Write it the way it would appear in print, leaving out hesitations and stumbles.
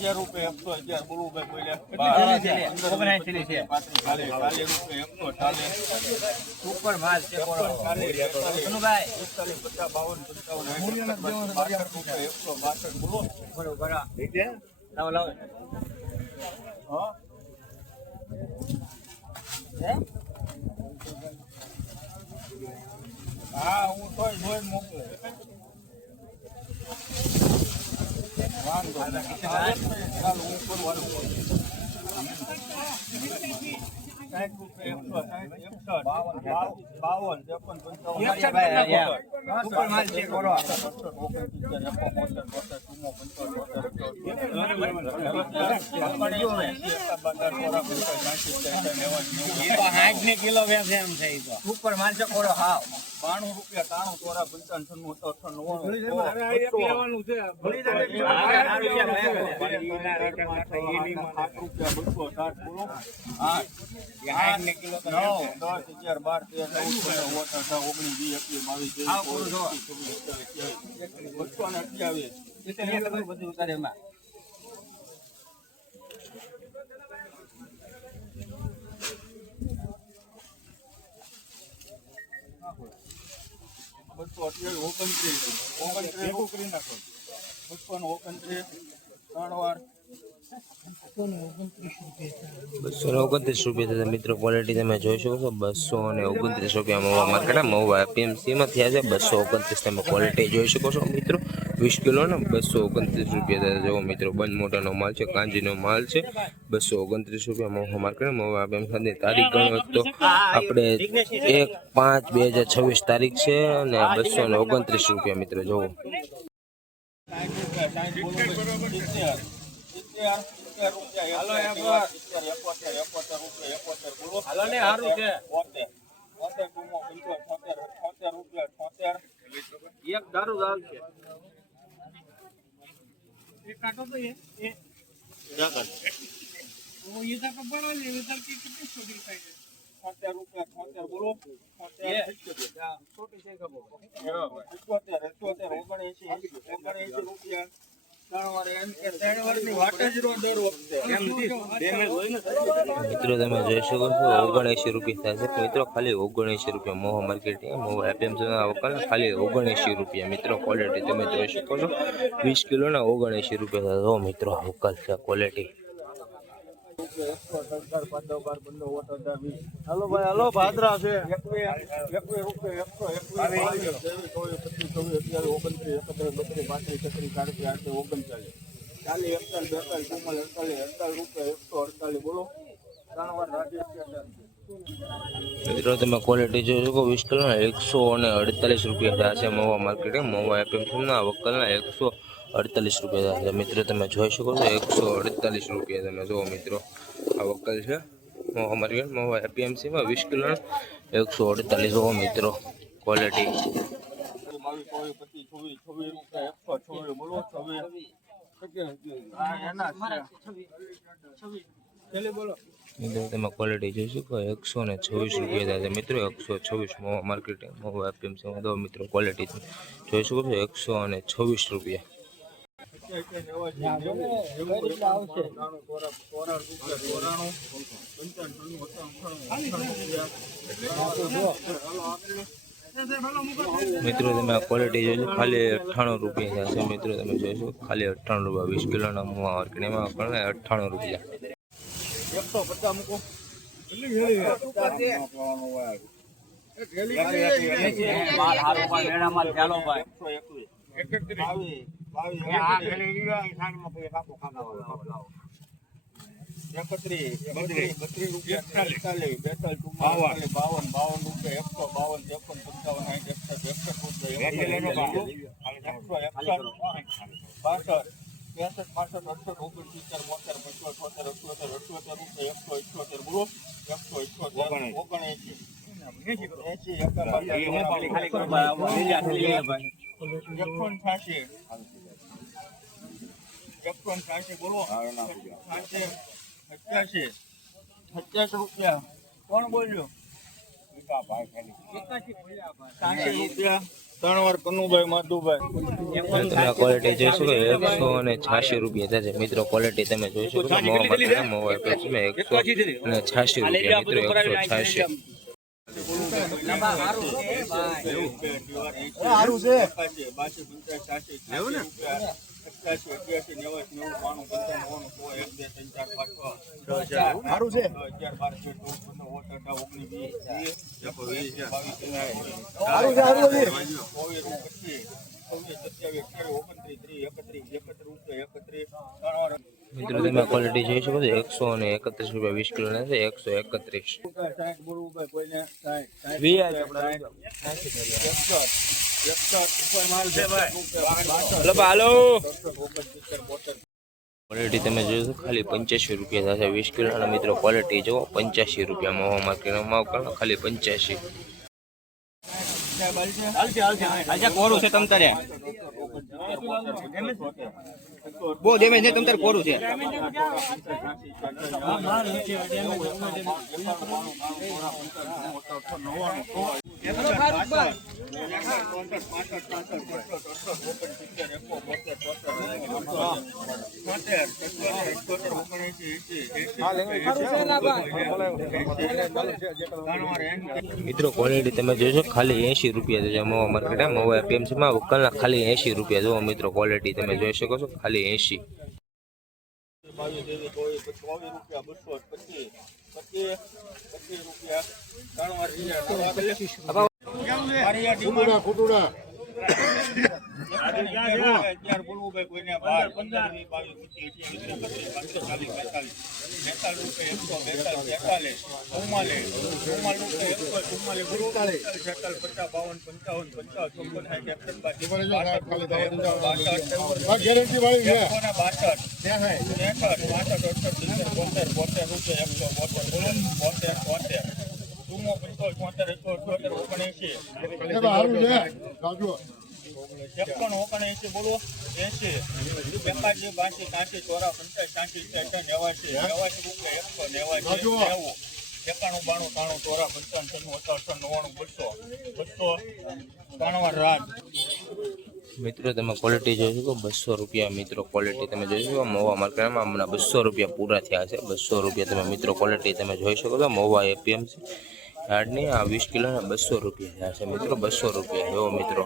₹11 111 બોલું ભાઈ બોલ્યા સુપર માલ છે ભાઈ 162 બોલો બરોબર લાવો લાવો હા હું તો જોઈ મોકલું વાંધો ચાલો હું કરવાનું કિલો વેચે એમ છે સુપર માલ છે કોરો હાવ ₹92 93 ₹229 મિત્રો ક્વોલિટી તમે જોઈ શકો છો ₹229 મહુવા માર્કેટ મહુવા એપીએમસી માં થયા છે 229 તમે ક્વોલિટી જોઈ શકો છો મિત્રો 20 કિલો ને ₹229 જો મિત્રો બંધ મોટાનો માલ છે કાંજીનો માલ છે ₹229 મહુવા માર્કેટ મહુવા એપીએમસી તારીખ ગણો તો આપણે 1/5/2026 તારીખ છે અને ₹229 મિત્રો જોવો એક દારૂ આવશે એક કાટો તો એ જાગર वो ये तक बड़ा ले इधर की कितनी छोटी साइज है ₹70 बोलो छोटी से कबो ₹79 મિત્રો તમે જોઈ શકો છો ₹79 થાય છે મિત્રો ખાલી ₹79 મહુવા માર્કેટ મહુવા એપીએમસી ના વકલ ખાલી ₹79 મિત્રો ક્વોલિટી તમે જોઈ શકો છો 20 કિલો ના ₹79 થાય જો મિત્રો વકલ છે ક્વોલિટી हेलो भाई हेलो भादरा से बोलो મિત્રો તમે ક્વોલિટી જોઈ શકો 20 કિલો ના ₹148 થાય છે મહુવા માર્કેટ મહુવા એપીએમસી ના વકલના ₹148 થાય છે મિત્રો તમે જોઈ શકો છો ₹148 તમે જુઓ મિત્રો આ વકલ છે મહુવા માર્કેટ મહુવા એપીએમસી માં 20 કિલો ના ₹148 જુઓ મિત્રો ક્વોલિટી મિત્રો તમે ક્વોલિટી જોઈ શકો ₹126 થાય છે મિત્રો 126 મહુવા માર્કેટ મહુવા એપીએમસી માં દો મિત્રો ક્વોલિટી જોઈ શકો છો ₹126 મિત્રો તમે આ ક્વોલિટી જોઈ ખાલી ₹98 થશે મિત્રો તમે જોઈ શકો ખાલી ₹98 20 કિલો ના મહુવા માર્કેટમાં ₹98 150 મૂકો माल हारो भाई मेरा माल चालो भाई 188 બોલો 87 રૂપિયા કોણ બોલ્યો ₹80 રૂપિયા ત્રણ વાર કનુભાઈ માધુભાઈ તમે આ ક્વોલિટી જોઈ શકો 186 રૂપિયા થશે મિત્રો. ક્વોલિટી તમે જોઈ શકો છો મોવા માર્કેટ મોવા એપીએમસી 186 રૂપિયા મિત્રો. 186 સારું છે 131 મિત્રો તમે ક્વોલિટી જોઈ શકો છો 131 રૂપિયા 20 કિલો ના છે 131. બોલવું ભાઈ કોઈને 60 વીઆઈ હાલો ક્વોલિટી તમે જોશો ખાલી 85 રૂપિયા થશે 20 કિલો ના મિત્રો. ક્વોલિટી જો 85 રૂપિયા મોવા માર્કેટમાં ખાલી 85. કોરું છે તમ તારે બહુ ડેમેજ છે તમ તારે કોરું છે મિત્રો ક્વોલિટી તમે જોશો ખાલી 80 રૂપિયા થશે મોવા માર્કેટ મોવા એપીએમસી માં વકલના ખાલી 80 રૂપિયા. જો મિત્રો ક્વોલિટી તમે જોઈ શકો છો ખાલી 80. ગેરંટી વાળી છે બોલો 80 એકાજી 82 83 ચોરા 85 86 89 રૂપિયા 190 91 92 ચોરા 55 200 રાત. મિત્રો તમે ક્વોલિટી જોઈ શકો 200 રૂપિયા મિત્રો. ક્વોલિટી તમે જોઈ શકો મોવા માર્કેટમાં હમણાં 200 રૂપિયા પૂરા થયા છે. 200 રૂપિયા તમે મિત્રો ક્વોલિટી તમે જોઈ શકો છો મોવા એપીએમસી યાર્ડની આ 20 કિલોના 200 રૂપિયા થયા છે મિત્રો. 200 રૂપિયા એવો મિત્રો.